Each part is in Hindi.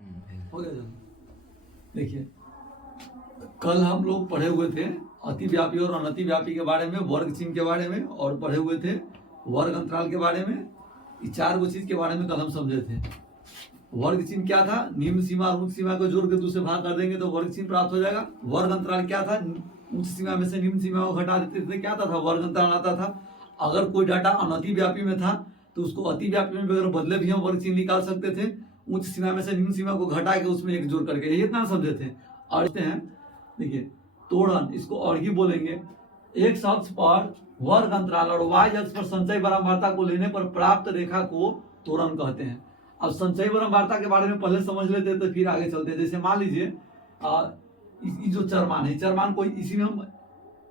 हो गया जल्दी। देखिए, कल हम लोग पढ़े हुए थे अतिव्यापी और अनतिव्यापी के बारे में, वर्ग चिन्ह के बारे में, और पढ़े हुए थे वर्ग अंतराल के बारे में। ये 4 चीज के बारे में कल हम समझे थे। वर्ग चिन्ह क्या था? निम्न सीमा और उच्च सीमा को जोड़ के 2 से भाग कर देंगे तो वर्ग चिन्ह प्राप्त हो जाएगा। वर्ग अंतराल क्या था? उच्च सीमा में से निम्न सीमा को घटा देते थे, क्या आता था? वर्ग अंतराल आता था। अगर कोई डाटा अनतिव्यापी में था तो उसको अतिव्यापी में अगर बदले भी हम वर्ग चिन्ह निकाल सकते थे, उच्च सीमा में से निम्न सीमा को घटा के उसमें एक जोड़ करके। ये इतना समझे थे। और देखिए, तोड़न, इसको और ही बोलेंगे। एक अक्ष पर वर्ग अंतराल और y अक्ष पर संचय बारंबारता को लेने पर प्राप्त रेखा को तोरण कहते हैं। अब संचय बारंबारता के बारे में पहले समझ लेते तो फिर आगे चलते। जैसे मान लीजिए जो चरमान है, चरमान को इसी में हम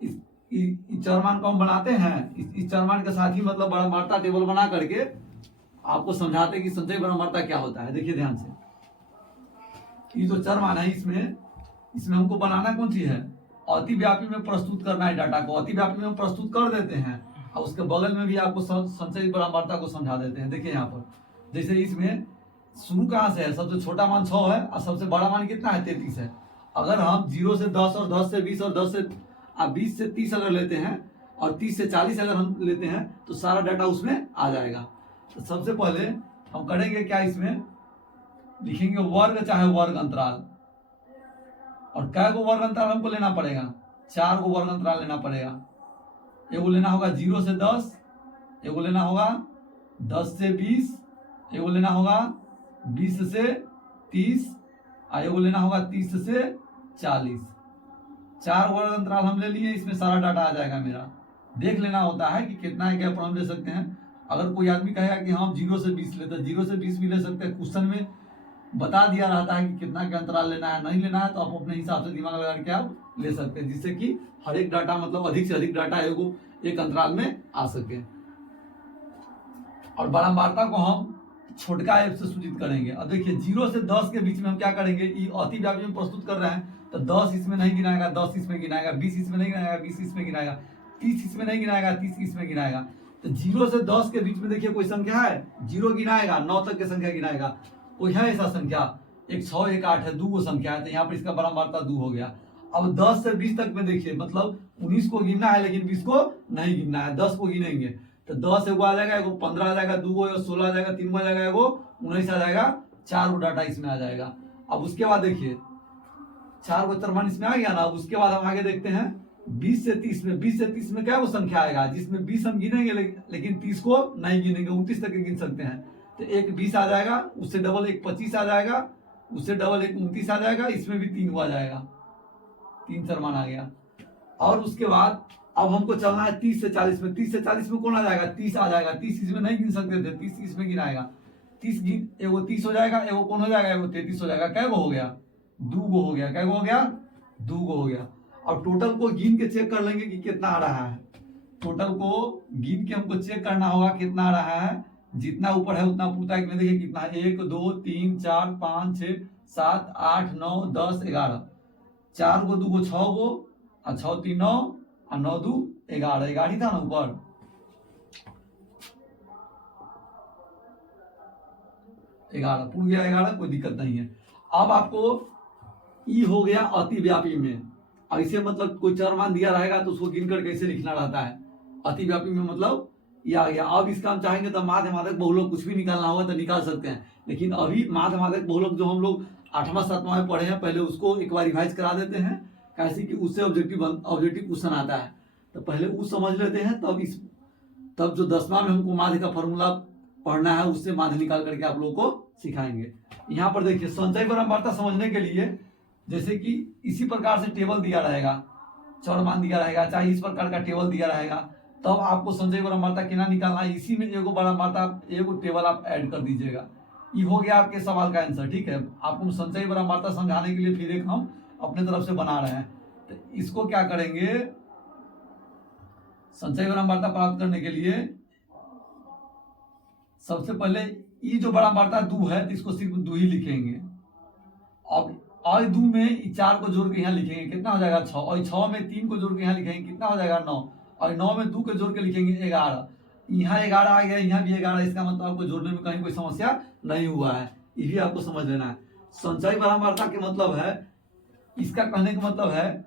इस चरमान को हम बनाते हैं। इस चरमान के साथ ही मतलब बारंबारता टेबल बना करके आपको समझाते कि संचय बारंबारता क्या होता है। देखिए ध्यान से, ये जो चरमान है इसमें हमको बनाना कौन सी है? अतिव्यापी में प्रस्तुत करना है डाटा को। अतिव्यापी में प्रस्तुत कर देते हैं और उसके बगल में भी आपको संचय बारंबारता को समझा देते हैं। देखिए यहाँ पर, जैसे इसमें शुरू कहाँ से है? सबसे छोटा मान 6 है और सबसे बड़ा मान कितना है? 33 है। अगर हम 0 से 10 और 10 से 20 और 20 से 30 अगर लेते हैं और 30 से 40 अगर हम लेते हैं तो सारा डाटा उसमें आ जाएगा। तो सबसे पहले हम करेंगे क्या? इसमें लिखेंगे वर्ग चाहे वर्ग अंतराल। और कै गो वर्ग अंतराल हमको लेना पड़ेगा? 4 गो वर्ग अंतराल लेना पड़ेगा। एगो लेना होगा 0 से 10, एगो लेना होगा 10 से 20, एगो लेना होगा 20 से 30 और एगो लेना होगा 30 से 40। 4 वर्ग अंतराल हम ले लिए, इसमें सारा डाटा आ जाएगा मेरा। देख लेना होता है कि कितना है, क्या हम ले सकते हैं। अगर कोई आदमी कहेगा कि हम 0 से 20 लेते हैं, 0 से 20 भी ले सकते हैं। क्वेश्चन में बता दिया रहता है कि कितना का अंतराल लेना है, नहीं लेना है तो आप अपने हिसाब से दिमाग लगा के आप ले सकते हैं, जिससे कि हर एक डाटा मतलब अधिक से अधिक डाटा एक अंतराल में आ सके। और बारंबारता को हम छोटका एफ से सूचित करेंगे। अब देखिए 0 से 10 के बीच में हम क्या करेंगे? ये अतिव्यापी में प्रस्तुत कर रहे हैं तो 10 इसमें नहीं गिनाएगा, 10 इसमें गिनाएगा, 20 इसमें नहीं गिनाएगा, 20 इसमें गिनाएगा, 30 इसमें नहीं गिनाएगा, 30 इसमें गिनाएगा। तो 0 से 10 के बीच में देखिए कोई संख्या है, 0 गिनाएगा, 9 तक की संख्या गिनाएगा। कोई है ऐसा संख्या? एक 6 एक 8 है, 2 गो संख्या है, तो यहाँ पर इसका बारंबारता 2 हो गया। अब 10 से 20 तक में देखिए मतलब 19 को गिनना है लेकिन 20 को नहीं गिनना है, 10 को गिनेंगे। तो 10 एगो आ जाएगा, एगो 15 आ जाएगा, 2 गो 16 आ जाएगा, 3 गो आ जाएगा, एगो 19 आ जाएगा, 4 गो डाटा इसमें आ जाएगा। अब उसके बाद देखिए 4 गो चरमान इसमें आ गया ना। अब उसके बाद हम आगे देखते हैं 20 से 30 में। 20 से 30 में क्या वो संख्या आएगा? जिसमें 20 हम गिनेंगे लेकिन 30 को नहीं गिनेंगे, 29 तक गिन सकते हैं। तो एक 20 आ जाएगा, उससे डबल एक 25 आ जाएगा, उससे डबल एक 29 आ जाएगा, इसमें भी 3 आ जाएगा, 3 चरमान आ गया। और उसके बाद अब हमको चलना है 30 से 40 में। 30 से 40 में कौन आ जाएगा? 30 आ जाएगा। 30 इसमें नहीं गिन सकते थे, 30 इसमें गिनाएगा। 30 गिन, एगो 30 हो जाएगा, एगो कौन हो जाएगा? एगो 33 हो जाएगा। कै गो हो गया? 2 गो हो गया। कै गो हो गया? 2 गो हो गया। अब टोटल को गिन के चेक कर लेंगे कि कितना आ रहा है। टोटल को गिन के हमको चेक करना होगा कितना आ रहा है। जितना ऊपर है उतना पूछता है कि देखिए कितना है। 1 2 3 4 5 6 7 8 9 10 11। 4 गो 2 गो 6 गो और 6 3 9 और 9 2 11। 11 ही था ना ऊपर। 11 पूछ गया, 11 कोई दिक्कत नहीं है। अब आपको ई हो गया अतिव्यापी में। ऐसे मतलब कोई चरमान दिया रहेगा तो उसको गिनकर कैसे लिखना रहता है। अतिव्यापी में मतलब ये आ गया। अब इसका हम चाहेंगे तो माध्यमार्धक बहुलक कुछ भी निकालना होगा तो निकाल सकते हैं, लेकिन अभी माध्यमार्धक बहुलक जो हम लोग 8वां 7वां में पढ़े हैं, पहले उसको एक बार रिवाइज करा देते हैं, कैसे कि उससे ऑब्जेक्टिव क्वेश्चन आता है। तो पहले वो समझ लेते हैं, तब जो 10वां में हमको माध्य का फॉर्मूला पढ़ना है उससे माध्य निकाल करके आप लोगों को सिखाएंगे। यहाँ पर देखिए संचय बारंबारता समझने के लिए जैसे कि इसी प्रकार से टेबल दिया रहेगा, चौड़मान दिया रहेगा, चाहे इस प्रकार का टेबल दिया रहेगा, तब आपको संचय बारंबारता कितना निकालना है। इसी में एगो बारंबारता एगो टेबल आप ऐड कर दीजिएगा। ये हो गया आपके सवाल का आंसर। ठीक है, आपको संचय बारंबारता समझाने के लिए फिर एक हम अपने तरफ से बना रहे हैं। तो इसको क्या करेंगे, संचय बारंबारता प्राप्त करने के लिए सबसे पहले ये जो बारंबारता 2 है तो इसको सिर्फ 2 ही लिखेंगे। अब और 2 में 4 को जोड़ के यहाँ लिखेंगे, कितना हो जाएगा 6। और 6 में 3 को जोड़ के यहाँ लिखेंगे, कितना हो जाएगा 9। और 9 में 2 को जोड़ के लिखेंगे 11। यहाँ 11 आ गया, यहाँ भी 11। इसका मतलब आपको जोड़ने में कहीं कोई समस्या नहीं हुआ है, ये भी आपको समझ लेना है। संचयी बारंबारता के मतलब है, इसका कहने का मतलब है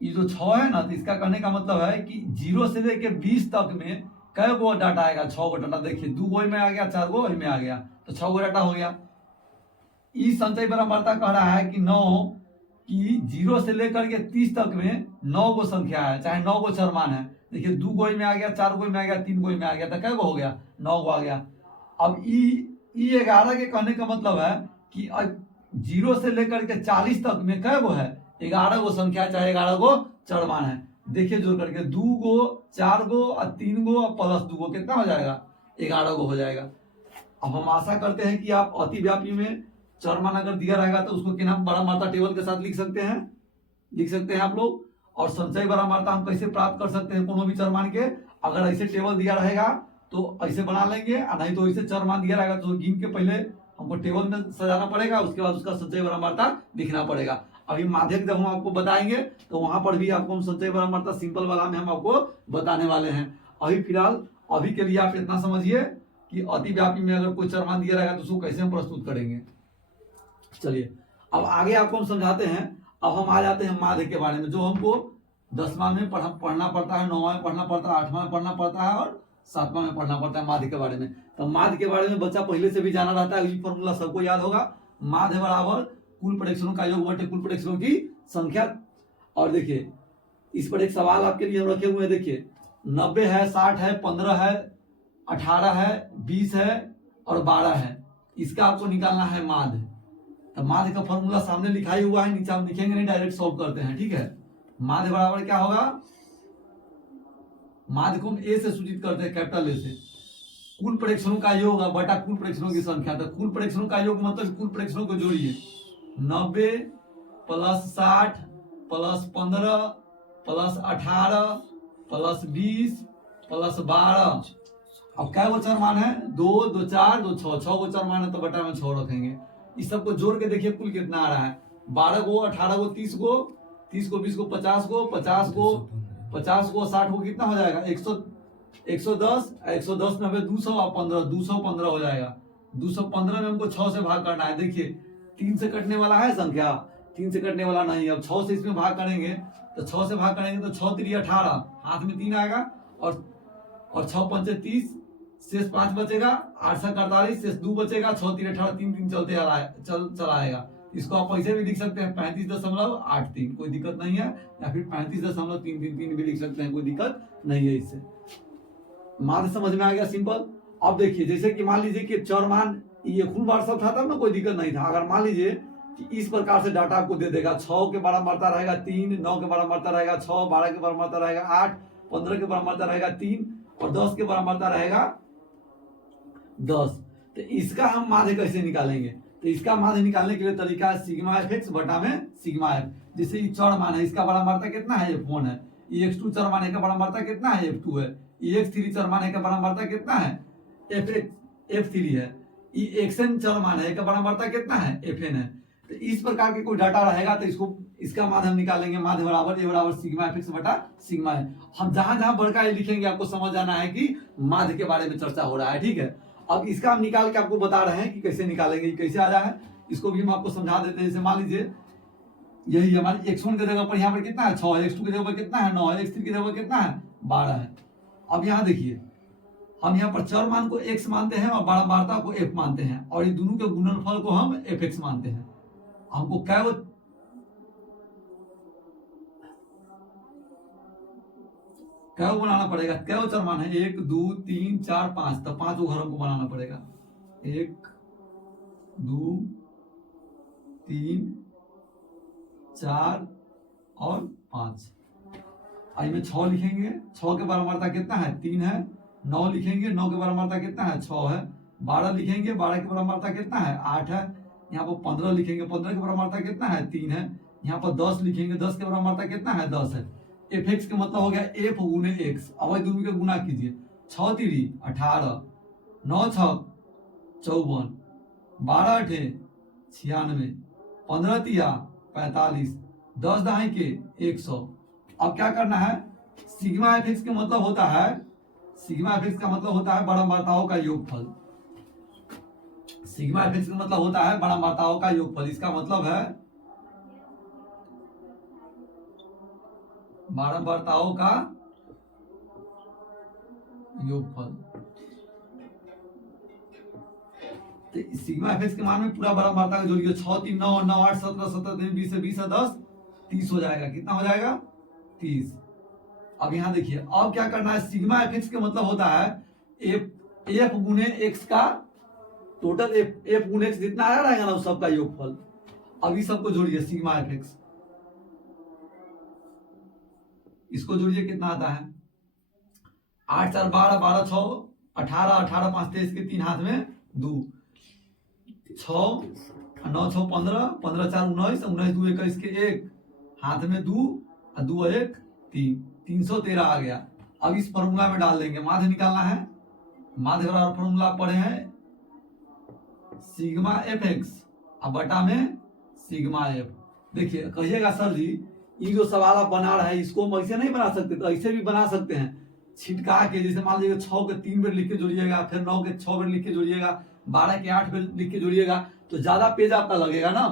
ये जो 6 है ना, तो इसका कहने का मतलब है कि 0 से लेके 20 तक में कै गो डाटा आएगा? 6 गो डाटा। देखिए 2 गो में आ गया, 4 गो में आ गया, तो 6 गो डाटा हो गया। इस संचयी बारंबारता कह रहा है कि 9 कि 0 से लेकर के 30 तक में 9 गो संख्या है, चाहे 9 गो चरमान है। देखिए 2 गो में आ गया, 4 गो में आ गया, 3 गो में आ गया, तो कै गो हो गया? 9 गो आ गया। अब ई 11 के कहने का मतलब है कि 0 से लेकर के 40 तक में कै गो है? 11 गो संख्या, चाहे 11 गो चरमान है। देखिए जोड़ करके 2 गो, 4 गो और 3 गो और प्लस 2 गो कितना हो जाएगा? 11 गो हो जाएगा। अब हम आशा करते हैं कि आप अतिव्यापी में चरमान अगर दिया रहेगा तो उसको कितना बारंबारता टेबल के साथ लिख सकते हैं आप लोग। और संचयी बारंबारता हम कैसे प्राप्त कर सकते हैं कोनो भी चरमान के? अगर ऐसे टेबल दिया रहेगा तो ऐसे बना लेंगे, और नहीं तो ऐसे चरमान दिया रहेगा तो गिन के पहले हमको टेबल में सजाना पड़ेगा, उसके बाद उसका संचयी बारंबारता लिखना पड़ेगा। अभी माध्यक जब हम आपको बताएंगे तो वहां पर भी आपको हम संचयी बारंबारता सिंपल वाला में हम आपको बताने वाले हैं। अभी फिलहाल अभी के लिए आप इतना समझिए कि अतिव्यापी में अगर कोई चरमान दिया रहेगा तो उसको कैसे हम प्रस्तुत करेंगे। चलिए अब आगे आपको हम समझाते हैं। अब हम आ जाते हैं माध्य के बारे में, जो हमको 10वां में पढ़ना पड़ता है, 9वां में पढ़ना पड़ता है, 8वां में पढ़ना पड़ता है और 7वां में पढ़ना पड़ता है माध्य के बारे में। तो माध्य के बारे में बच्चा पहले से भी जाना रहता है, ये फॉर्मूला सबको याद होगा। माध्य बराबर कुल प्रेक्षणों का योग बटे कुल प्रेक्षणों की संख्या। और देखिए इस पर एक सवाल आपके लिए हम रखे हुए हैं। देखिए 90 है, 60 है, 15 है, 18 है, 20 है और 12 है। इसका आपको निकालना है माध्य। तो माध्य का फॉर्मूला सामने लिखा ही हुआ है, नीचे हम लिखेंगे नहीं, डायरेक्ट सॉल्व करते हैं। ठीक है, माध्य बराबर क्या होगा? माध्य को हम ए से सूचित करते हैं, कैपिटल ए से। कुल प्रेक्षणों का योग बटा कुल प्रेक्षणों की संख्या। तो कुल प्रेक्षणों का योग मतलब कुल प्रेक्षणों को जोड़िए। 90 plus 60 plus 15 plus 18 plus 20 plus 12। अब क्या गो चरमान है? 2 2 4 2 6 6 गो चरमान है, तो बटा में 6 रखेंगे। इस सबको जोड़ के देखिए कुल कितना आ रहा है? 12 गो, 18 गो, 30 गो, 30 गो, 20 गो, 50 गो, 50 गो, 50 गो, 60 गो, कितना हो जाएगा? 110, 110 में 200 और 15, 215 हो जाएगा। 215 में हमको 6 से भाग करना है। देखिए 3 से कटने वाला है संख्या, 3 से कटने वाला नहीं। अब 6 से इसमें भाग करेंगे तो 6 से भाग करेंगे तो 6 3 18, हाथ में 3 आएगा और 6 5 30, शेष 5 बचेगा, 8 से 48, शेष 2 बचेगा, 6 3 18, 3 3 चल आएगा। इसको आप ऐसे भी लिख सकते हैं 35.83, कोई दिक्कत नहीं है, या फिर 35.333 भी लिख सकते हैं, कोई दिक्कत नहीं है। इससे माध्य समझ में आ गया, सिंपल। अब देखिए जैसे कि मान लीजिए कि चरमान ये खून बार सब था तब ना कोई दिक्कत नहीं था। अगर मान लीजिए कि इस प्रकार से डाटा आपको दे देगा, 6 के बारंबारता रहेगा 3, 9 के बारंबारता रहेगा 6, 12 के बारंबारता रहेगा 8, 15 के बारंबारता रहेगा 3 और 10 के बारंबारता रहेगा 10। तो इसका हम माध्य कैसे निकालेंगे? तो इसका माध्य निकालने के लिए तरीका है सिग्मा fx बटा में सिग्मा f। जैसे ये चरमान है, इसका बारंबारता कितना है? f1 है। x2 चरमान है का बारंबारता कितना है? f2 है। x3 चरमान है का बारंबारता कितना है? f3 है। xn चरमान है का बारंबारता कितना है? fn है। तो इस प्रकार के कोई डाटा रहेगा तो इसका माध्य हम निकालेंगे। माध्य बराबर ए बराबर सिग्मा fx बटा सिग्मा है। हम जहां बड़का ए लिखेंगे आपको समझ आना है कि माध्य के बारे में चर्चा हो रहा है। ठीक है, अब इसका हम निकाल के आपको बता रहे हैं कि कैसे निकालेंगे, कैसे आ रहा है, इसको भी हम आपको समझा देते हैं। जैसे मान लीजिए यही हमारे x1 की जगह पर यहाँ पर कितना है? 6 है, x2 की जगह पर कितना है? 9 है, x3 की जगह पर कितना है? 12 है। अब यहाँ देखिए हम यहाँ पर चरमान को x मानते हैं और बारंबारता को f मानते हैं, और ये दोनों के गुणनफल को हम fx मानते हैं। हमको क्या बनाना पड़ेगा? क्या चरमान है? 1 2 3 4 5, तो 5 घर हमको बनाना पड़ेगा। 1 2 3 4 और 5। आई में 6 लिखेंगे, 6 के बारंबारता कितना है? 3 है। 9 लिखेंगे, 9 के बारंबारता कितना है? 6 है। 12 लिखेंगे, 12 के बारंबारता कितना है? 8 है। यहाँ पर 15 लिखेंगे, 15 के बारंबारता कितना है? 3 है। यहाँ पर 10 लिखेंगे, 10 के बारंबारता कितना है? 10 है। fx का मतलब हो गया f गुने x। अब दोनों के गुना कीजिए। 6 3 18, 9 6 54, 12 8 96, 15 3 45, 10 दहाई के 100। अब क्या करना है? सिग्मा fx का मतलब होता है, सिग्मा fx का मतलब होता है बारंबारताओं का योगफल। सिग्मा एफ एक्स का मतलब होता है बड़ा मात्राओं का योगफल। इसका मतलब है बड़ा मात्राओं का योगफल। तो सिग्मा एफ एक्स के मान में पूरा बड़ा मात्रा का जोड़िए 6 3 9 9 8 17 17 3 20 20 10 30 हो जाएगा। कितना हो जाएगा? 30। अब यहाँ देखिए अब क्या करना है, सिग्मा एफ एक्स का मतलब होता है एफ गुने एक्स का टोटल, एफ गुने एक्स जितना आ रहेगा ना उस सबका योगफल। अब इस सबको जोड़िए सिग्मा एफ एक्स, इसको जोड़िए कितना आता है 8 4 12 12 6 18 18 5 23 के 3 हाथ में 2 6 9 6 15 15 4 19 19 2 21 के 1 हाथ में 2 2 1 3 313 आ गया। अब इस फॉर्मूला में डाल देंगे, माध्य निकालना है। माध्य बराबर फॉर्मूला पढ़े हैं सिग्मा एफ एक्स अब बटा में सिग्मा एफ। देखिए कहिएगा सर जी ये जो सवाल आप बना रहे हैं इसको हम ऐसे नहीं बना सकते, तो ऐसे भी बना सकते हैं छिटका के। जैसे मान लीजिए 6 के 3 बार लिख के जोड़िएगा, फिर 9 के 6 बार लिख के जोड़िएगा, 12 के 8 बार लिख के जोड़िएगा, तो ज्यादा पेज आपका लगेगा ना।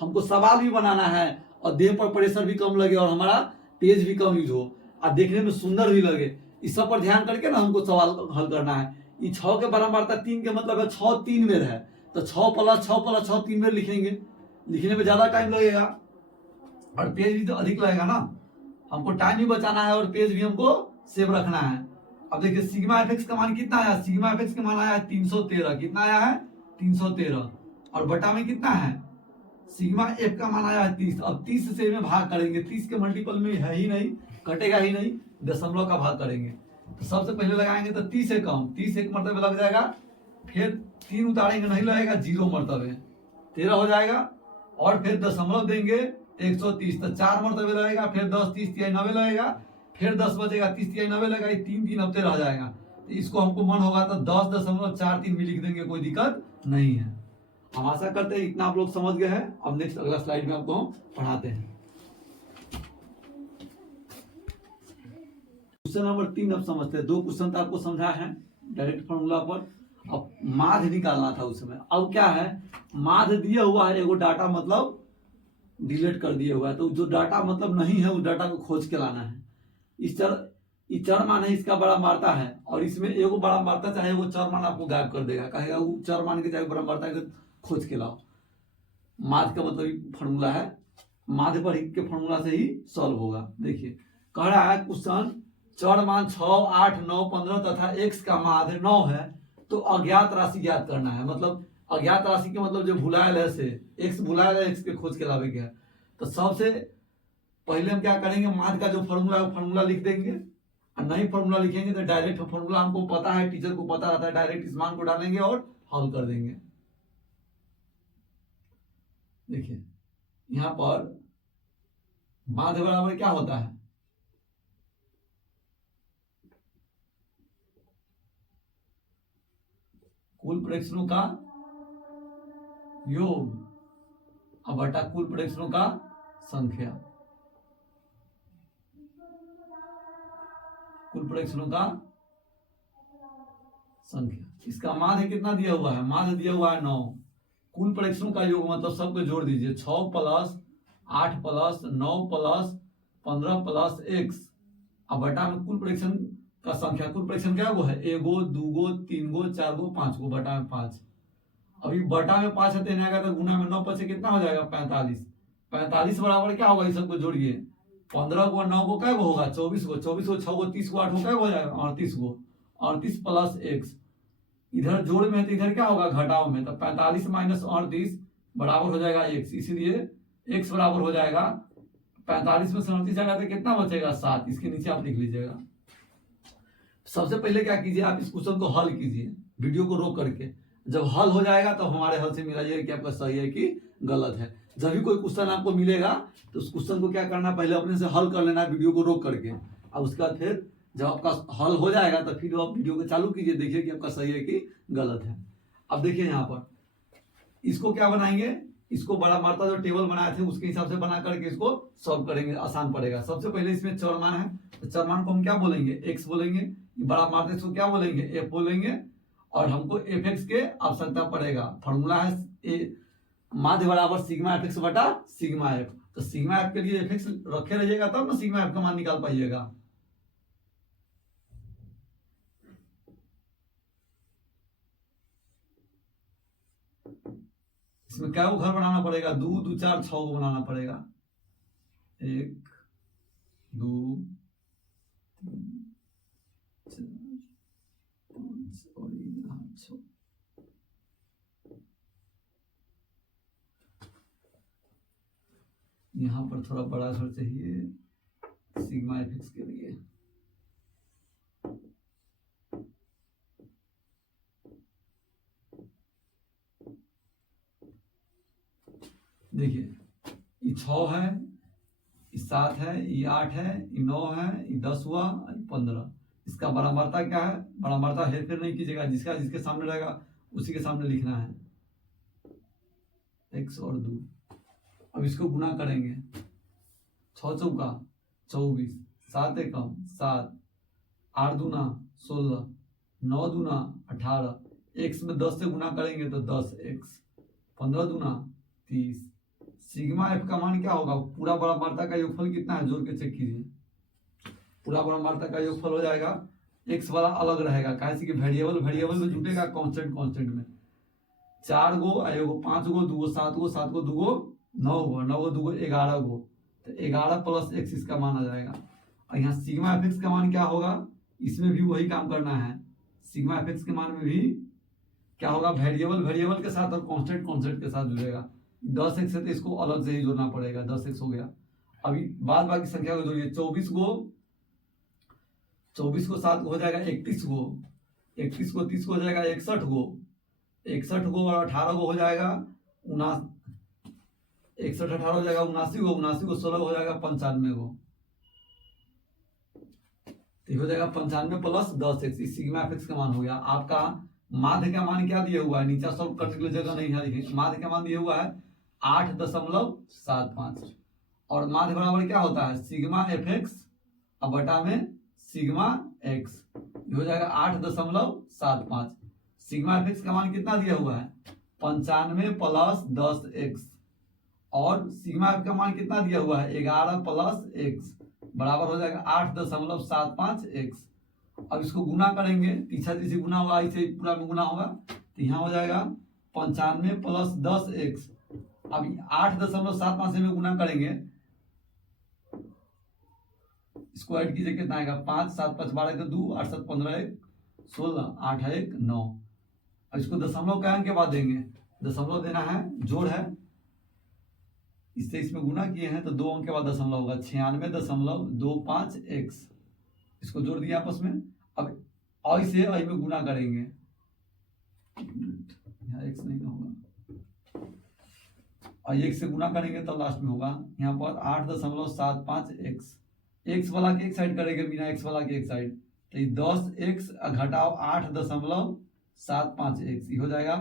हमको सवाल भी बनाना है और देह पर प्रेशर भी कम लगे और हमारा पेज भी कम यूज हो और देखने में सुंदर भी लगे। इस सब पर ध्यान करके ना हमको सवाल हल करना है। ये 6 के बराबर 3 के मतलब है 6 3 में है, तो 6 + 6 + 6 3 में लिखेंगे, लिखने में ज्यादा टाइम लगेगा और पेज भी तो अधिक लगेगा ना। हमको टाइम भी बचाना है और पेज भी हमको सेव रखना है। अब देखिए सिग्मा एफ एक्स का मान कितना आया, सिग्मा एफ एक्स का मान आया है 313। कितना आया है 313 और बटा में कितना है सिग्मा एफ का मान आया है 30। अब 30 से में भाग करेंगे, 30 के मल्टीपल में है ही नहीं, कटेगा ही नहीं, दशमलव का भाग करेंगे। तो सबसे पहले लगाएंगे तो 30 से कम, 30 एक मरतबे लग जाएगा, फिर 3 उतारेंगे नहीं लगेगा, 0 मरतबे 13 हो जाएगा और फिर दशमलव देंगे 130, तो 4 मरतबे लगेगा, फिर 10 30 3 90 लगेगा, फिर 10 बचेगा 30 3 90 लगेगा, 3 3 अब 13 आ जाएगा। तो इसको हमको मन होगा तो 10.43 में लिख देंगे, कोई दिक्कत नहीं है। हम आशा करते हैं इतना आप लोग समझ गए हैं। अब नेक्स्ट अगला स्लाइड में आपको हम पढ़ाते हैं। क्वेश्चन नंबर 3 अब समझते हैं। 2 क्वेश्चन तो आपको समझा है डायरेक्ट फॉर्मूला पर, अब माध्य निकालना था उसमें। अब क्या है माध्य दिया हुआ है, एगो डाटा मतलब डिलीट कर दिया हुआ है, तो जो डाटा मतलब नहीं है उस डाटा को खोज के लाना है। इस चर मान है, इसका बड़ा मात्रा है और इसमें एगो बड़ा मात्रा चाहे वो चर मान आपको गायब कर देगा, कहेगा वो चर मान के चाहे बड़ा मात्रा के खोज के लाओ। माध्य का मतलब फॉर्मूला है, माध्य पर के फॉर्मूला से ही सॉल्व होगा। देखिए कह रहा है क्वेश्चन चर मान 6 8 9 15 तथा x का माध्य 9 है, तो अज्ञात राशि ज्ञात करना है। मतलब अज्ञात राशि के मतलब जो भुलायल है से x भुलायल है, x के खोज के लावे के है। तो सबसे पहले हम क्या करेंगे, माध्य का जो फॉर्मूला है फॉर्मूला लिख देंगे, और नहीं फॉर्मूला लिखेंगे तो डायरेक्ट फॉर्मूला हमको पता है, टीचर को पता रहता है, डायरेक्ट इस मान को डालेंगे और हल कर देंगे। देखिए यहां पर माध्य बराबर क्या होता है, कुल प्रेक्षणों का योग अब बटा कुल प्रेक्षणों का संख्या, कुल प्रेक्षणों का संख्या। इसका माध्य कितना दिया हुआ है, माध्य दिया हुआ है 9। कुल प्रेक्षणों का योग मतलब सबको जोड़ दीजिए, 6 + 8 + 9 + 15 + x अब बटा में कुल प्रेक्षण का संख्या। कुल प्रेक्षण क्या वो है 1 2 3 4 5 बटा में 5। अभी बटा में 5 है आएगा तो गुना में 9 5 कितना हो जाएगा 45। 45 बराबर क्या होगा, इस सबको जोड़िए, 15 को 9 को क्या होगा 24 को, 24 को 6 को 30 को 8 को क्या हो जाएगा 38 को, 38 + x। इधर जोड़ में है तो इधर क्या होगा घटाव में, तो 45 - 38 बराबर हो जाएगा x। इसीलिए x बराबर हो जाएगा 45 में 37 जाएगा तो कितना बचेगा 7। इसके नीचे आप लिख लीजिएगा। सबसे पहले क्या कीजिए, आप इस क्वेश्चन को हल कीजिए वीडियो को रोक करके। जब हल हो जाएगा तो हमारे हल से मिलाइएगा कि आपका सही है कि गलत है। जब भी कोई क्वेश्चन आपको मिलेगा तो उस क्वेश्चन को क्या करना, पहले अपने से हल कर लेना है वीडियो को रोक करके, और उसके बाद फिर जब आपका हल हो जाएगा तो फिर आप वीडियो को चालू कीजिए, देखिए कि आपका सही है कि गलत है। अब देखिए यहाँ पर इसको क्या बनाएंगे, इसको बड़ा मात्रा जो टेबल बनाए थे उसके हिसाब से बना करके इसको सॉल्व करेंगे, आसान पड़ेगा। सबसे पहले इसमें चर मान है, तो चर मान को हम क्या बोलेंगे x बोलेंगे, बड़ा मात्रा इसको क्या बोलेंगे f बोलेंगे, और हमको एफ एक्स के आवश्यकता पड़ेगा। फॉर्मूला है माध्य बराबर सिग्मा एफ एक्स बटा सिग्मा एफ। तो सिग्मा एफ के लिए एफ एक्स रखे रहिएगा तब ना सिग्मा एफ का मान निकाल पाइएगा। इसमें क्या घर बनाना पड़ेगा? 2 2 4 6 को बनाना पड़ेगा। 1 2 3 4 5 और यहाँ 6। यहाँ पर थोड़ा बड़ा घर चाहिए सिग्मा एफ एक्स के लिए। देखिए ये 6 है, ये 7 है, ये 8 है, ये 9 है, ये 10 हुआ, 15। इसका बराबरता क्या है? बराबरता हेरफेर नहीं कीजिएगा, जिसका जिसके सामने रहेगा उसी के सामने लिखना है। x और 2। अब इसको गुना करेंगे। 6 चौका 24, 7 एकम 7, 8 दूना 16, 9 दूना 18। x में 10 से गुना करेंगे तो 10x, 15 दूना 30। सिग्मा एफ का मान क्या होगा? पूरा बराबरता का योगफल कितना है? जोड़ के चेक कीजिए। पूरा बराबरता का योगफल हो जाएगा, एक्स वाला अलग रहेगा, कैसे कि वेरिएबल वेरिएबल में जुटेगा, कांस्टेंट कांस्टेंट में। 4 गो, 5 गो, 2 गो 7 गो, 7 गो 2 गो 9 गो, 9 गो 2 गो 11 गो। तो 11 प्लस एक्स इसका मान आ जाएगा। और यहाँ सिग्मा एफ एक्स का मान क्या होगा? इसमें भी वही काम करना है। सिग्मा एफ एक्स के मान में भी क्या होगा? वेरिएबल वेरिएबल के साथ और कांस्टेंट कांस्टेंट के साथ जुड़ेगा। 10x है तो इसको अलग से ही जोड़ना पड़ेगा। 10x हो गया। अभी बाद बाकी संख्या को जोड़िए। 24 को 7 हो जाएगा 31 गो, 31 को 30 हो जाएगा 61 गो, 61 गो और 18 गो हो जाएगा 61 18 हो जाएगा 79 गो, 79 को 16 हो जाएगा 95 गो। तो हो जाएगा 95 प्लस 10x। इस सिग्मा एफ एक्स का मान हो गया। आपका माध्य का मान क्या दिया हुआ है? नीचे सॉल्व करने के लिए जगह नहीं है। माध्य का मान दिया हुआ है 8.75 और माध्य बराबर क्या होता है? सिग्मा एफ एक्स अब बटा में सिग्मा एक्स। हो जाएगा 8.75। सिग्मा एफ एक्स का मान कितना दिया हुआ है? 95 प्लस 10x और सिग्मा एफ का मान कितना दिया हुआ है? 11 प्लस x बराबर हो जाएगा 8.75x। अब इसको गुना करेंगे, पीछा जैसे गुना होगा ऐसे पूरा में गुना होगा। तो यहाँ हो जाएगा 95 प्लस 10x। अब 8.75 से में गुना करेंगे, इसको ऐड कीजिए कितना आएगा? 5 7 5 12 के 2 8 7 15 1 16 8 1 9। अब इसको दशमलव के अंक के बाद देंगे। दशमलव देना है, जोड़ है, इससे इसमें गुना किए हैं तो 2 अंक के बाद दशमलव होगा। 96.25x। इसको जोड़ दिया आपस में। अब आई से आई में गुना करेंगे, यहाँ x नहीं होगा, और एक से गुना करेंगे तो लास्ट में होगा यहाँ पर 8.75x। एक्स वाला के एक साइड करेंगे बिना एक्स वाला के एक साइड, तो ये 10x घटाओ 8.75x हो जाएगा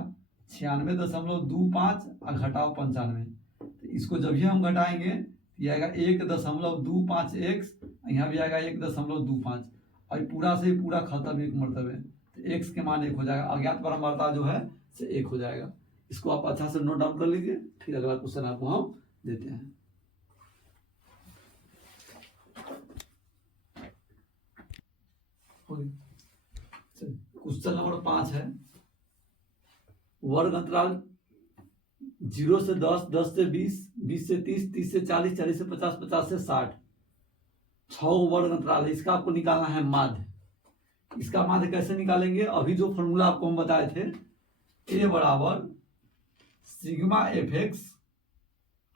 96.25 घटाओ 95। तो इसको जब भी हम घटाएंगे ये आएगा 1.25x, यहाँ भी आएगा 1.25 और पूरा से पूरा खत्म एक मरतबे। तो x के मान 1 हो जाएगा। अज्ञात बराबरता जो है से 1 हो जाएगा। इसको आप अच्छा से नोट डाउन कर लीजिए। फिर अगला क्वेश्चन आपको हम देते हैं। क्वेश्चन नंबर 5 है, वर्ग अंतराल 0 से 10, 10 से 20, 20 से 30, 30 से 40, 40 से 50, 50 से 60, 6 वर्ग अंतराल है। इसका आपको निकालना है माध्य। इसका माध्य कैसे निकालेंगे? अभी जो फॉर्मूला आपको हम बताए थे, ए बराबर सिग्मा एफ एक्स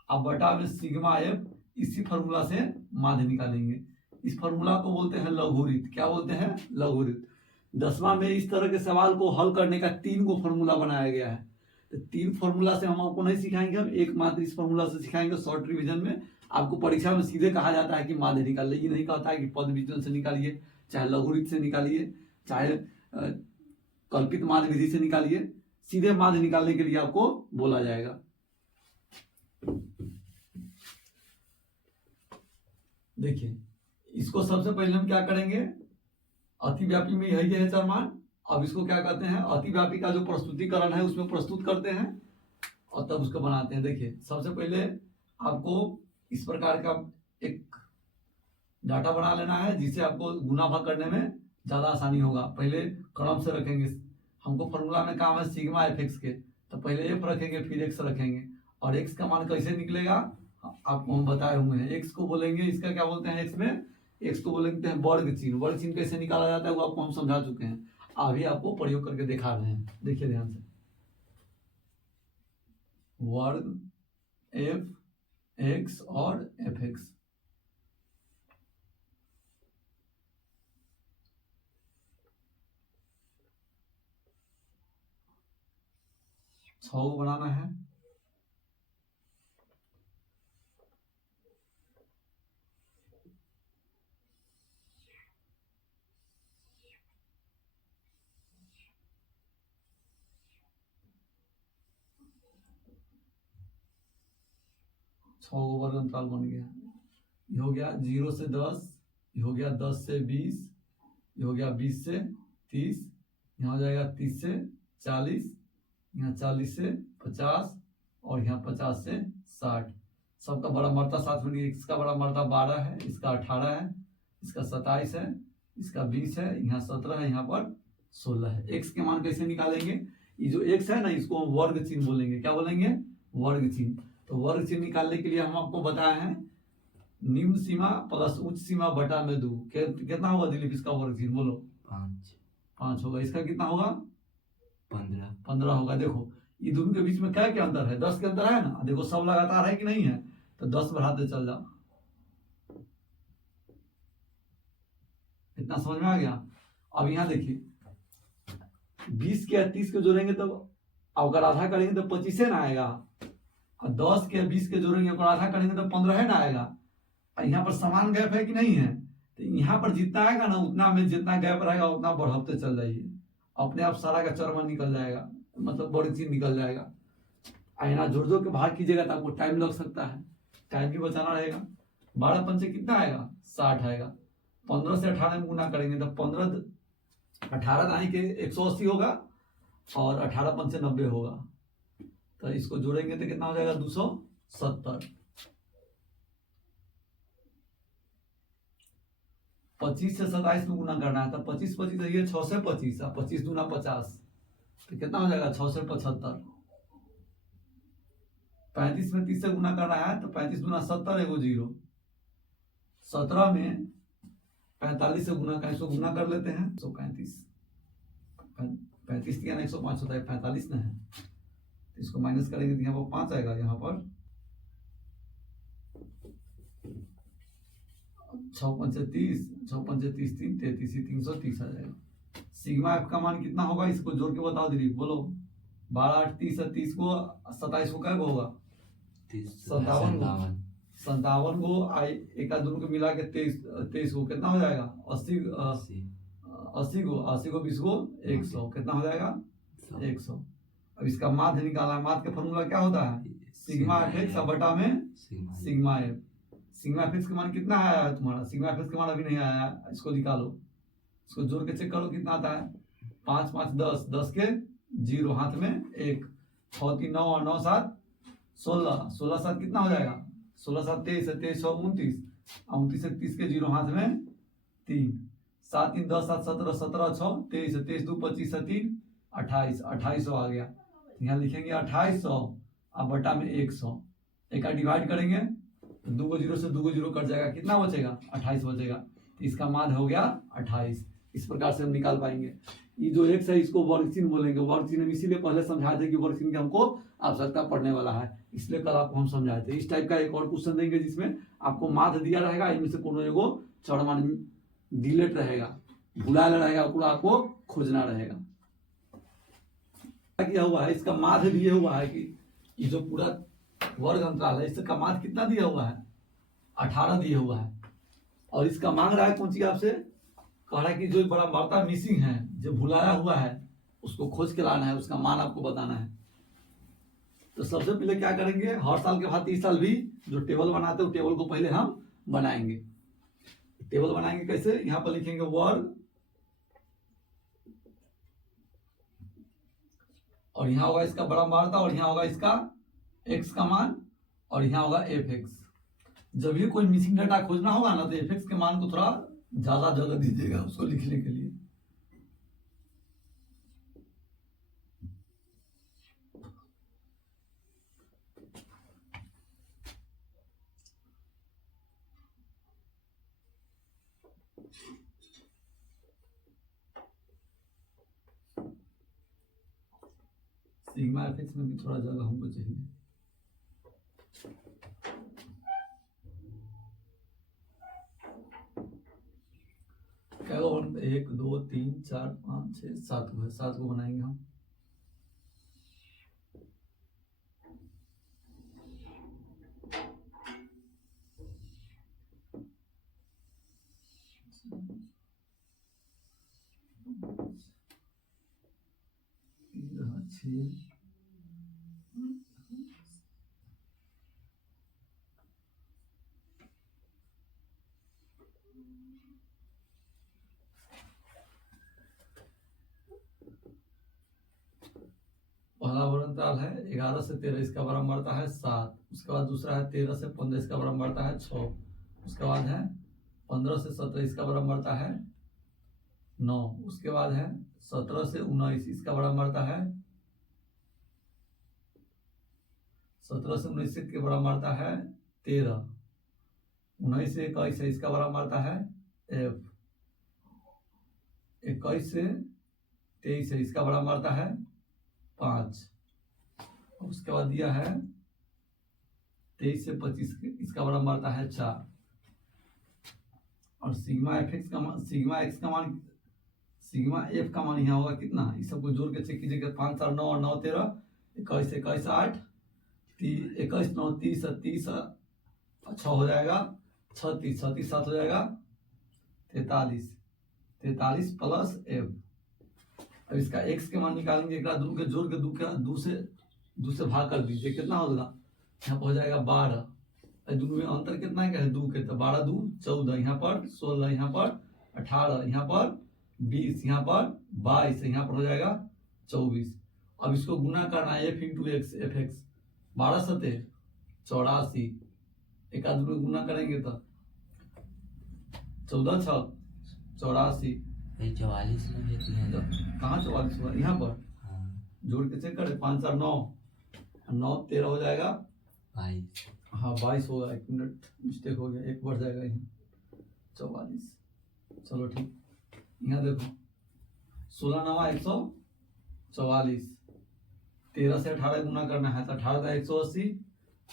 अब बटा में सिग्मा एफ, इसी फॉर्मूला से माध्य निकालेंगे। इस फॉर्मूला को बोलते हैं लघुरित। क्या बोलते हैं? लघुरित। 10वां में इस तरह के सवाल को हल करने का 3 गो फॉर्मूला बनाया गया है। तो 3 फॉर्मूला से हम आपको नहीं सिखाएंगे, हम एकमात्र इस फॉर्मूला से सिखाएंगे। शॉर्ट रिवीजन में आपको परीक्षा में सीधे कहा जाता है कि माध्य निकाल लीजिए, नहीं कहता है कि पद विचलन से निकालिए, चाहे लघुरित से निकालिए, चाहे कल्पित माध्य विधि से निकालिए। सीधे माध्य निकालने के लिए आपको बोला जाएगा। देखिए, इसको सबसे पहले हम क्या करेंगे? अतिव्यापी में यही है चर मान, अब इसको क्या कहते हैं, अतिव्यापी का जो प्रस्तुतिकरण है उसमें प्रस्तुत करते हैं और तब उसको बनाते हैं। देखिए सबसे पहले आपको इस प्रकार का एक डाटा बना लेना है जिससे आपको गुना भाग करने में ज़्यादा आसानी होगा। पहले क्रम से रखेंगे, हमको फॉर्मूला में काम है सिग्मा एफ एक्स के, तो पहले एफ रखेंगे फिर एक्स रखेंगे। और एक्स का मान कैसे निकलेगा आपको हम बताए हुए हैं। एक्स को बोलेंगे, इसका क्या बोलते हैं, एक्स में एक्स को बोलते हैं वर्ग चिन्ह। वर्ग चिन्ह कैसे निकाला जाता है वो आपको हम समझा चुके हैं, अभी आपको प्रयोग करके दिखा रहे हैं। देखिए ध्यान से, वर्ग एफ एक्स और एफ एक्स, छह को बनाना है। छह वर्ग अंतराल बन गया। ये हो गया 0 से 10, ये हो गया 10 से 20, ये हो गया 20 से 30, यहाँ हो जाएगा 30 से 40, यहाँ 40 से 50 और यहाँ 50 से 60। सबका बड़ा मर्ता साथ में, इसका बड़ा मर्ता 12 है, इसका 18 है, इसका 27 है, इसका 20 है, यहाँ 17 है, यहाँ पर 16 है। एक्स के मान कैसे निकालेंगे, ये जो एक्स है ना इसको हम वर्ग चिन्ह बोलेंगे। क्या बोलेंगे, वर्ग चिन्ह। तो वर्ग चिन्ह निकालने के लिए हम आपको बताए हैं निम्न सीमा प्लस उच्च सीमा बटा में 2 कितना होगा दिलीप, इसका वर्ग चिन्ह बोलो। 5 होगा। इसका कितना होगा, 15 होगा। देखो ये दोनों के बीच में क्या क्या अंतर है, 10 के अंतर है ना। देखो सब लगातार है कि नहीं है, तो 10 बढ़ाते चल जाओ। इतना समझ में आ गया। अब यहाँ देखिए 20 के 30 के जोड़ेंगे तो अगर आधा करेंगे तो 25 ना आएगा, और 10 के 20 के जोड़ेंगे अगर आधा करेंगे तो 15 ना आएगा। यहाँ पर समान गैप है कि नहीं है, तो यहाँ पर जितना आएगा ना उतना में जितना गैप रहेगा उतना बढ़ाते चल जाइए, अपने आप सारा का चरमा निकल जाएगा, मतलब वर्ग चिन्ह निकल जाएगा। यहाँ जोड़ जोड़ के भाग कीजिएगा तो आपको टाइम लग सकता है, टाइम भी बचाना रहेगा। 12 पंचे कितना आएगा, 60 आएगा। 15 से 18 में गुना करेंगे तो 18 दाई के 180 होगा और 18 पंचे 90 होगा। तो इसको जोड़ेंगे तो कितना हो जाएगा, 270। 25 से 27 में गुना करना है तो 25 25 है, 6 से 25, 25 दूना 50, तो कितना हो जाएगा 6 से 75। 35 में 30 से गुना करना है तो 35 दूना 70, एगो 0। 17 में 45 से गुना का, इसको गुना कर लेते हैं 135, 35 या 105 होता है, 45 ना है, इसको माइनस करेंगे तो यहाँ पर 5 आएगा, यहाँ पर 6 पंचे 30, 6 पंचे 30, 3 33, 330 आ जाएगा। सिग्मा एफ का मान कितना होगा, इसको जोड़ के बताओ दिलीप, बोलो। 12 8 30 है, 30 को 27 को क्या होगा, 57 को एक दोनों को मिला के 23 को कितना हो जाएगा, 80 को 20 को 100, कितना हो जाएगा 100। अब इसका माध्य निकालना है। माध्य का फॉर्मूला क्या होता है, सिग्मा एफ एक्स बटा में sigma F. Sigma F x का मान कितना आया है तुम्हारा, सिग्मा एफ एक्स का मान अभी नहीं आया है, इसको निकालो, इसको जोड़ के चेक करो कितना आता है। 5 5 10, 10 के 0 हाथ में 1, 6 3 9 और 9 7 16, 16 7 कितना हो जाएगा, 16 7 23, 23 6 29, 29 से 30 के 0 हाथ में 3, 7 3 10 7 17, 17 6 23, 23 2 25 3 28, 2800 आ गया। यहाँ लिखेंगे 2800 अब बटा में 100, एक का डिवाइड करेंगे तो 2 को 0 से 2 को 0 कट जाएगा, कितना बचेगा 28 बचेगा। तो इसका मान हो गया 28। इस प्रकार से हम निकाल पाएंगे। ये जो एक्स है इसको वर्ग चिन्ह बोलेंगे। वर्ग चिन्ह इसीलिए पहले समझाए थे कि वर्ग चिन्ह की हमको आवश्यकता पड़ने वाला है, इसलिए कल आपको हम समझाए थे। इस टाइप का एक और क्वेश्चन देंगे जिसमें आपको माध्य दिया रहेगा, इनमें से कोनो एगो चरमान डिलेट रहेगा, भुलाया रहेगा, पूरा आपको खोजना रहेगा। किया हुआ है, इसका माध्य दिया हुआ है कि ये जो पूरा वर्ग अंतराल है इसका माध्य कितना दिया हुआ है, 18 दिया हुआ है। और इसका मांग रहा है कौन सी आपसे, कह रहा है कि जो बड़ा वार्ता मिसिंग है, जो भुलाया हुआ है उसको खोज के लाना है, उसका मान आपको बताना है। तो सबसे पहले क्या करेंगे, हर साल के बाद इस साल भी जो टेबल बनाते हैं टेबल को पहले हम बनाएंगे। टेबल बनाएंगे कैसे, यहाँ पर लिखेंगे वर्ग और यहाँ होगा इसका बड़ा मार्ता, और यहाँ होगा इसका x का मान, और यहाँ होगा fx। जब भी कोई मिसिंग डाटा खोजना होगा ना, तो fx के मान को थोड़ा ज्यादा जगह दीजिएगा उसको लिखने के लिए। सिग्मा fx में भी थोड़ा जगह हमको चाहिए। क्या होगा? 1 2 3 4 5 6 7 को है, 7 को बनाएंगे हम। पहला वर्णताल है 11 से 13, इसका बराबर बढ़ता है 7। उसके बाद दूसरा है 13 से 15, इसका बराबर बढ़ता है 6। उसके बाद है 15 से 17, इसका बराबर बढ़ता है 9। उसके बाद है 17 से 19, इसका बराबर बढ़ता है 17 से 19 के बराबर बढ़ता है 13। 19 से 21 है, इसका बराबर बढ़ता है f। 21 से 23 है, इसका बराबर बढ़ता है 5। उसके बाद दिया है 23 से 25, इसका बराबर बढ़ता है 4। और सिग्मा fx का मान, सिग्मा x का मान, सिग्मा f का मान यहाँ होगा कितना, इस सबको जोड़ के चेक कीजिएगा। 5 4 9 और 9 13, 21 21 8, 21 9 30 30 अच्छा हो जाएगा 36, 36 7 हो जाएगा 43, 43 प्लस f। अब इसका x के मान निकालेंगे, एक दो के जोड़ के दो से भाग कर दीजिए, कितना होगा, यहाँ पर हो जाएगा 12। दोनों में अंतर कितना है, क्या है 2 के, तो 12 2 14, यहाँ पर 16, यहाँ पर 18, यहाँ पर 20, यहाँ पर 22, यहाँ पर हो जाएगा 24। अब इसको गुना करना है f into x, F x 12 सते 84, एक आदमी में गुना करेंगे तो 14 6 84। 44 कहाँ 44 हुआ, यहाँ पर जोड़ के चेक करें। 5 4 9 9 13 हो जाएगा 22। हाँ 22 होगा, 1 मिनट मिस्टेक हो गया, 1 बढ़ जाएगा यहाँ 44। चलो ठीक, यहाँ देखो 16 9 144, 13 से 18 गुना करना है तो 18 180,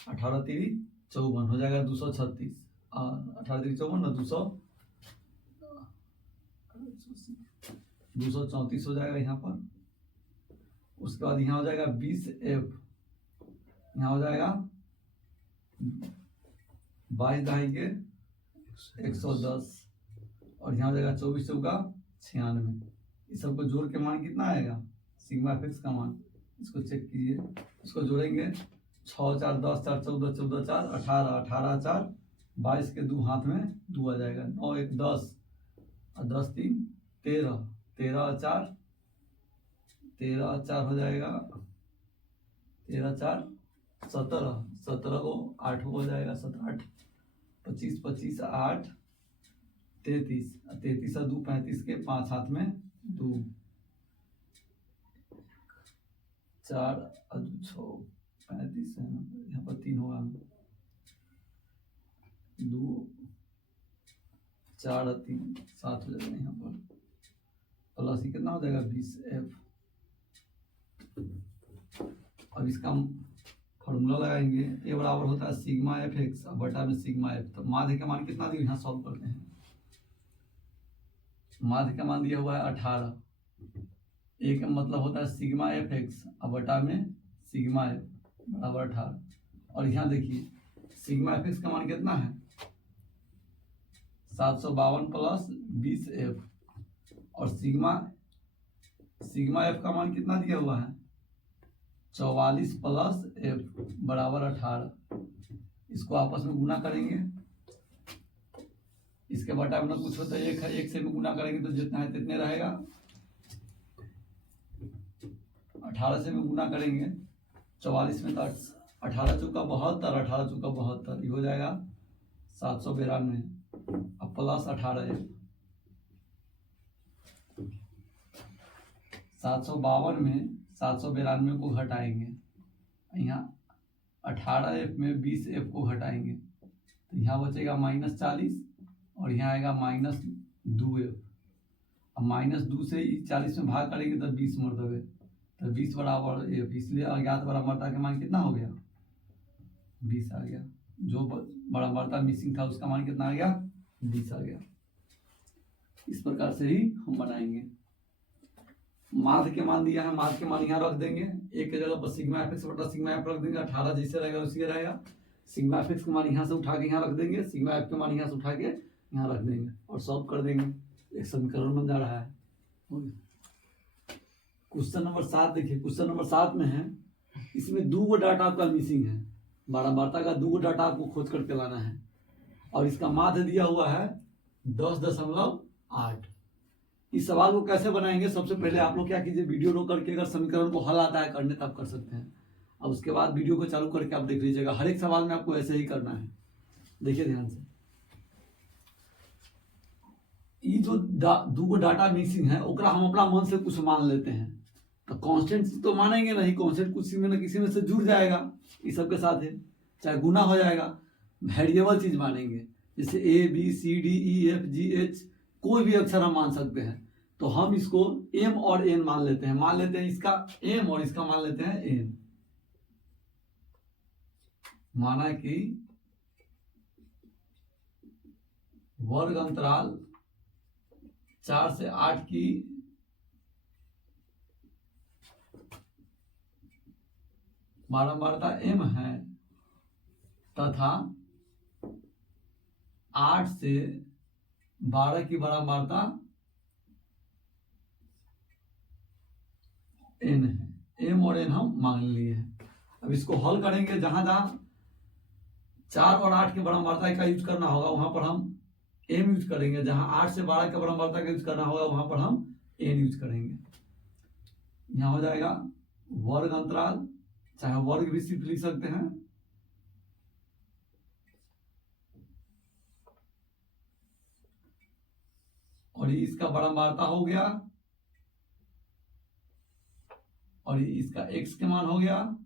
18 3 54 हो जाएगा 236, 18 3 54 ना 234 हो जाएगा यहाँ पर। उसके बाद यहाँ हो जाएगा 20f, यहाँ हो जाएगा 22 दहाई के 110, और यहाँ हो जाएगा 24 चौका 96। इस सबको जोड़ के मान कितना आएगा, सिग्मा एफ का मान, इसको चेक कीजिए। इसको जोड़ेंगे 6 4 10 4 14 14 4 18 18 4 22 के 2 हाथ में 2 आ जाएगा, 9 1 10 और 10 3 13, 13 4 13 4 हो जाएगा, 13 4 17, 17 को 8 हो जाएगा, 17 8 25 25 8 33, 33 और 2 35 के 5 हाथ में 2, 4 और 2 6 35 है, यहाँ पर 3 होगा, 2 4 और 3 7 हो जाएगा यहाँ पर, प्लस ही कितना हो जाएगा 20f। अब इसका फॉर्मूला लगाएंगे, ए बराबर होता है सिग्मा एफ एक्स बटा में सिग्मा एफ। तो माध्य का मान कितना दिया, यहाँ सॉल्व करते हैं। माध्य का मान दिया हुआ है 18, ए का मतलब होता है सिग्मा एफ एक्स बटा में सिग्मा एफ बराबर 18। और यहाँ देखिए सिग्मा एफ एक्स का मान कितना है 752 प्लस 20f, और सिग्मा एफ का मान कितना दिया हुआ है 44 प्लस f बराबर 18। इसको आपस में गुना करेंगे, इसके बटा में कुछ होता है, एक से भी गुना करेंगे तो जितना है तितने रहेगा। 18 से में गुना करेंगे 44 में, तो 18 चौका 72, 18 चौका 72, ये हो जाएगा 792। अब प्लस 18 752 में 792 को घटाएंगे, यहाँ 18F में 20F को घटाएंगे, तो यहाँ बचेगा -40 और यहाँ आएगा -2F। अब -2 से 40 में भाग करेंगे तो 20 मरतबे, तो 20 बराबर F, इसलिए अज्ञात बराबरता का मान कितना हो गया? 20 आ गया। जो बराबरता मिसिंग था उसका मान कितना आ गया? 20 आ गया। इस प्रकार से ही हम बनाएंगे। माध्य के मान दिया है, माध्य के मान यहाँ रख देंगे, एक के जगह पर सिग्मा एफ बटा सिग्मा एफ रख देंगे, 18 जैसे रहेगा उसी रहेगा। सिग्मा एफ के मान यहाँ से उठा के यहाँ रख देंगे, सिग्मा एफ के मान यहाँ से उठा के यहाँ रख देंगे और सॉल्व कर देंगे। एक समीकरण बन जा रहा है। क्वेश्चन नंबर 7 देखिए, क्वेश्चन नंबर 7 में है, इसमें 2 डाटा आपका मिसिंग है, बारंबारता का 2 डाटा आपको खोज करके लाना है और इसका माध्य दिया हुआ है 10.8। इस सवाल को कैसे बनाएंगे? सबसे पहले आप लोग क्या कीजिए, वीडियो रोक करके अगर समीकरण को हल आता है करने तब कर सकते हैं, अब उसके बाद वीडियो को चालू करके आप देख लीजिएगा। हर एक सवाल में आपको ऐसे ही करना है। देखिए ध्यान से, ये जो 2 डाटा मिसिंग है ओकरा हम अपना मन से कुछ मान लेते हैं, तो कांस्टेंट तो मानेंगे नहीं, कांस्टेंट कुछ में न किसी में से जुड़ जाएगा, इस सब के साथ है, चाहे गुना हो जाएगा। वेरिएबल चीज मानेंगे, जैसे ABCDEFGH कोई भी अक्षर हम मान सकते हैं, तो हम इसको M और N मान लेते हैं। मान लेते हैं इसका M और इसका मान लेते हैं N। माना कि वर्ग अंतराल 4 से 8 की बारंबारता M है तथा 8 से 12 की बारंबारता N है। M और N हम मान लिए हैं। अब इसको हल करेंगे, जहां जहां 4 और 8 की बारंबारता का यूज करना होगा वहां पर हम M यूज करेंगे, जहां 8 से 12 की बारंबारता का यूज करना होगा वहां पर हम N यूज करेंगे। यहां हो जाएगा वर्ग अंतराल, चाहे वर्ग भी सिर्फ लिख सकते हैं, और ये इसका बारंबारता हो गया और ये इसका x के मान हो गया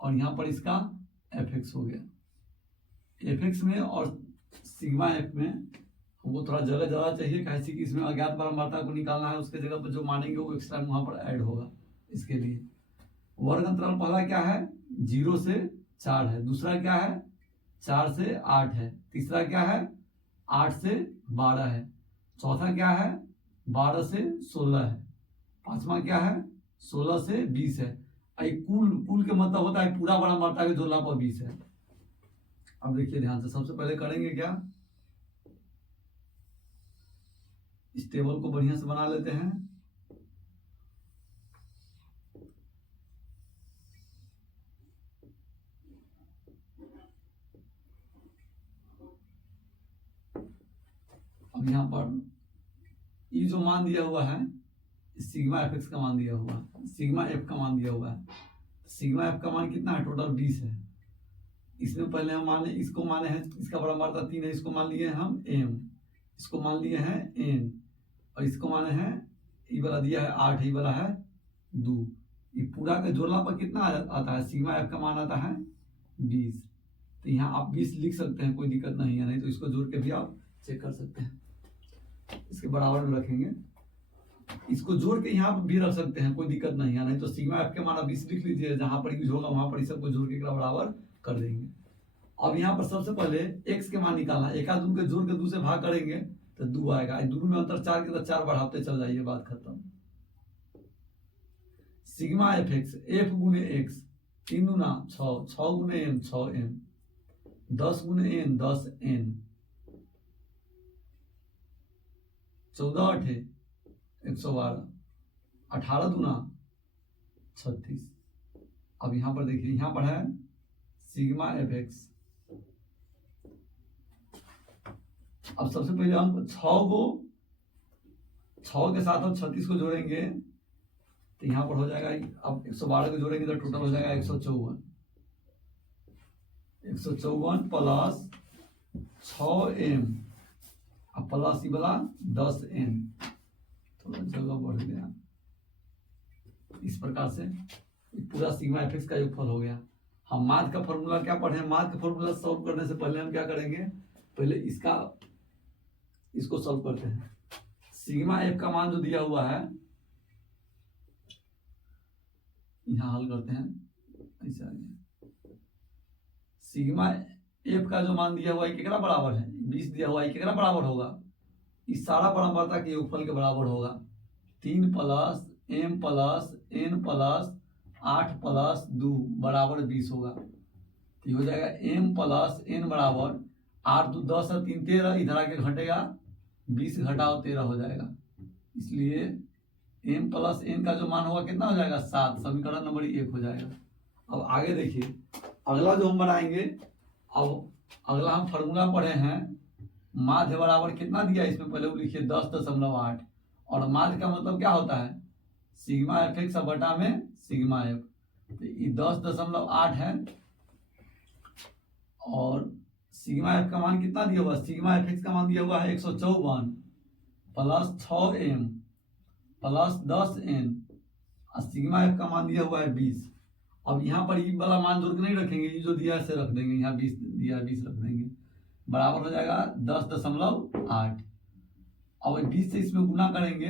और यहां पर इसका fx हो गया। fx में और सिग्मा f में हमको थोड़ा जगह ज़्यादा चाहिए, कैसे कि इसमें अज्ञात बारंबारता को निकालना है, उसके जगह पर जो मानेंगे वो एक्स्ट्रा वहां पर ऐड होगा। इसके लिए वर्ग अंतराल पहला क्या है? 0 से 4 है, दूसरा क्या है? 4 से 8 है, तीसरा क्या है? 8 से 12 है, चौथा क्या है? 12 से 16 है, पांचवा क्या है? 16 से 20 है। कुल के मतलब होता है पूरा बारंबारता के जोड़ना पर 20 है। अब देखिए ध्यान से, सबसे पहले करेंगे क्या, इस टेबल को बढ़िया से बना लेते हैं। अब यहाँ पर ये जो मान दिया हुआ है सिग्मा एफ का मान दिया हुआ है, सिग्मा एफ का मान दिया हुआ है। सिग्मा एफ का मान कितना है? टोटल 20 है। इसमें पहले हम माने, इसको माने हैं, इसका बारंबारता 3 है, इसको मान लिए हैं हम M, इसको मान लिए हैं N और इसको माने हैं, ये वाला दिया है 8, ये वाला है 2। ये पूरा का जोड़ना पर कितना आता है? सिग्मा एफ का मान आता है 20। तो यहाँ आप 20 लिख सकते हैं, कोई दिक्कत नहीं है, नहीं तो इसको जोड़ के भी आप चेक कर सकते हैं। इसके बराबर में रखेंगे, इसको जोड़ के यहाँ पर भी रख सकते हैं, कोई दिक्कत नहीं है, नहीं तो सिग्मा एफ के मान 20 लिख लीजिए, जहां पर यूज होगा वहां पर सबको जोड़ के बराबर कर देंगे। अब यहाँ पर सबसे पहले x के मान निकालना, एक आध के जोड़ के 2 से भाग करेंगे तो 2 आएगा, दोनों में अंतर 4 के तो 4 बढ़ाते चल जाइए, बात खत्म। सिग्मा एफ एक्स, एफ गुने एक्स 3 गुना 6, 6 गुने m 6m, 10 गुने n 10n, 14 8 112, 18 दूना 36। अब यहां पर देखिए, यहां पर है सिग्मा एफ एक्स। अब सबसे पहले हम 6 के साथ हम 36 को जोड़ेंगे तो यहाँ पर हो जाएगा, अब 112 को जोड़ेंगे तो टोटल हो जाएगा 154 प्लस 6m अब प्लस ई वाला 10n, थोड़ा जगह बढ़ गया। इस प्रकार से पूरा सिग्मा एफ एक्स का योगफल हो गया। हम माध्य का फॉर्मूला क्या पढ़े? माध्य का फॉर्मूला सॉल्व करने से पहले हम क्या करेंगे? पहले इसको सॉल्व करते हैं। सिग्मा एफ का मान जो दिया हुआ है, यहाँ हल करते हैं, ऐसा आ गया। सिग्मा एफ का जो मान दिया हुआ है कितना बराबर है? 20 दिया हुआ है, कितना बराबर होगा? इस सारा परम्परता के योगफल के बराबर होगा। 3 plus m plus n plus 8 plus 2 बराबर 20 होगा। तो हो जाएगा m प्लस n बराबर 8 2 10 और 3 13, इधर आके घटेगा 20 घटाओ 13 हो जाएगा। इसलिए m प्लस n का जो मान होगा कितना हो जाएगा? 7। समीकरण नंबर 1 हो जाएगा। अब आगे देखिए, अगला जो हम बनाएंगे, अब अगला हम फॉर्मूला पढ़े हैं, माध्य बराबर कितना दिया इसमें पहले वो लिखिए 10.8, और माध्य का मतलब क्या होता है? सिग्मा एफ एक्स बटा में सिग्मा एफ। तो ये 10.8 है, और सिग्मा एफ का मान कितना दिया हुआ? सिग्मा एफ एक्स का मान दिया हुआ है 154 प्लस 6m प्लस 10n, और सिग्मा एफ का मान दिया हुआ है 20। अब यहाँ पर ई वाला मान जोड़ के नहीं रखेंगे, ये जो दिया है से रख देंगे, यहाँ 20 दिया है 20 रख देंगे, बराबर हो जाएगा 10.8। अब 20 से इसमें गुना करेंगे,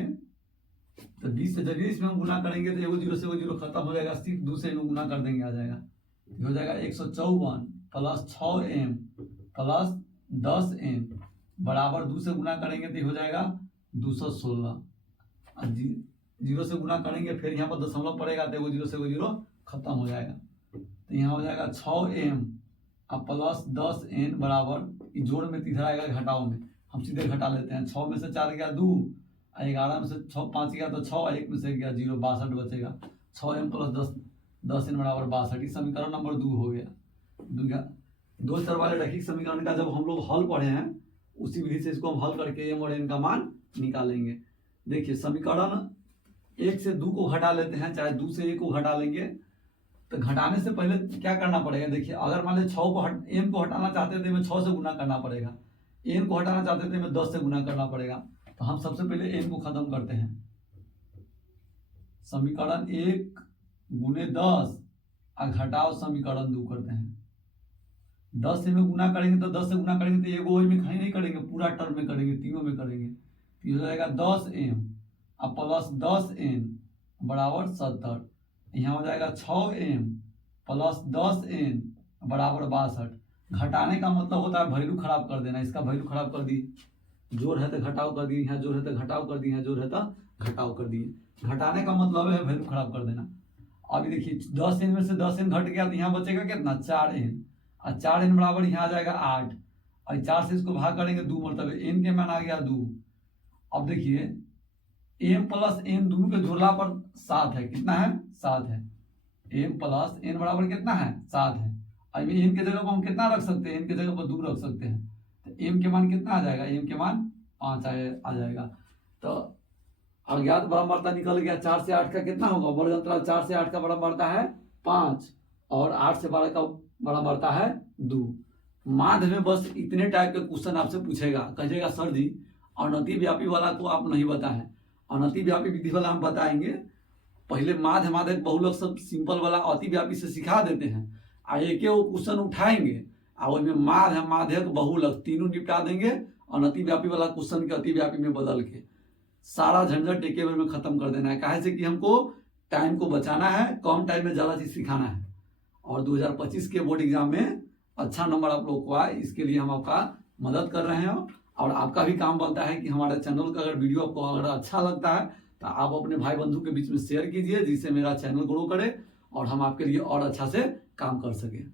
तो 20 से जब इसमें हम गुना करेंगे तो एगो जीरो से एगो जीरो खत्म हो जाएगा, सिर्फ दूसरे में गुना कर देंगे, आ जाएगा। हो जाएगा 154 प्लस 6m प्लस 10n बराबर 2 से गुना करेंगे तो हो जाएगा 216। जीरो से गुना करेंगे, फिर यहाँ पर दशमलव पड़ेगा तो एगो जीरो से एगो जीरो खत्म हो जाएगा। तो यहाँ हो जाएगा 6m अब प्लस 10n बराबर, जोड़ में इधर आएगा घटाओ में, हम सीधे घटा लेते हैं। 6 में से 4 गया 2, 11 में से 5 गया तो 6, 1 में से गया 0, 62 बचेगा। 6m प्लस 10n बराबर 62, समीकरण नंबर 2 हो गया। 2 चर वाले रैखिक समीकरण का जब हम लोग हल पढ़े हैं, उसी विधि से इसको हम हल करके m और n का मान निकालेंगे। देखिए, समीकरण 1 से 2 को घटा लेते हैं, चाहे 2 से 1 को घटा लेंगे। तो घटाने से पहले क्या करना पड़ेगा? देखिए, अगर मान लीजिए m को हटाना चाहते थे, हमें 6 से गुना करना पड़ेगा। n को हटाना चाहते थे, हमें 10 से गुना करना पड़ेगा। तो हम सबसे पहले n को खत्म करते हैं। समीकरण 1 गुने 10 और घटाओ समीकरण 2 करते हैं। 10 से में गुना करेंगे तो 10 से गुना करेंगे तो एगो में कहीं नहीं करेंगे, पूरा टर्म में करेंगे, तीनों में करेंगे। तो हो जाएगा 10m और प्लस 10n बराबर 70। यहाँ हो जाएगा 6m प्लस 10n बराबर 62। घटाने का मतलब होता है वैल्यू खराब कर देना। इसका वैल्यू खराब कर दी, जोड़ है तो घटाव कर दिए, यहाँ जोड़ है तो घटाव कर दिए, यहाँ जोड़ है तो घटाव कर दिए। घटाने का मतलब है वैल्यू खराब कर देना। अभी देखिए, 10n में से 10n घट गया तो यहाँ बचेगा कितना? 4n, और 4n बराबर यहाँ आ जाएगा 8, और 4 से इसको भाग करेंगे 2 मतलब n के मान आ गया 2। अब देखिए, m प्लस n दोनों के जोड़ला पर 7 है, कितना है? 7 है। m प्लस n बराबर कितना है? 7 है। अब n के जगह पर हम कितना रख सकते हैं? n के जगह पर 2 रख सकते हैं। तो m के मान कितना आ जाएगा? m के मान 5 आ जाएगा। तो अज्ञात बराबरता निकल गया। 4 से 8 का कितना होगा? वर्ग अंतराल 4 से 8 का बराबरता है 5, और 8 से 12 का बराबरता है 2। माध्य में बस इतने टाइप के क्वेश्चन आपसे पूछेगा, कहिएगा सर जी अनति व्यापी वाला को आप नहीं बताएं। अनति व्यापी विधि वाला हम बताएंगे। पहले माध्य माध्यक बहुलक सब सिंपल वाला अति व्यापी से सिखा देते हैं, आ एक क्वेश्चन उठाएंगे और उसमें माध्य माध्यक बहुलक तीनों निपटा देंगे, और अति व्यापी वाला क्वेश्चन के अति व्यापी में बदल के सारा झंझट एक बार में खत्म कर देना है। काहे से कि हमको टाइम को बचाना है, कम टाइम में ज़्यादा चीज़ सिखाना है, और 2025 के बोर्ड एग्जाम में अच्छा नंबर आप लोग को आए, इसके लिए हम आपका मदद कर रहे हैं। और आपका भी काम बनता है कि हमारे चैनल का अगर वीडियो आपको अगर अच्छा लगता है तो आप अपने भाई बंधु के बीच में शेयर कीजिए, जिससे मेरा चैनल ग्रो करे और हम आपके लिए और अच्छा से काम कर सकें।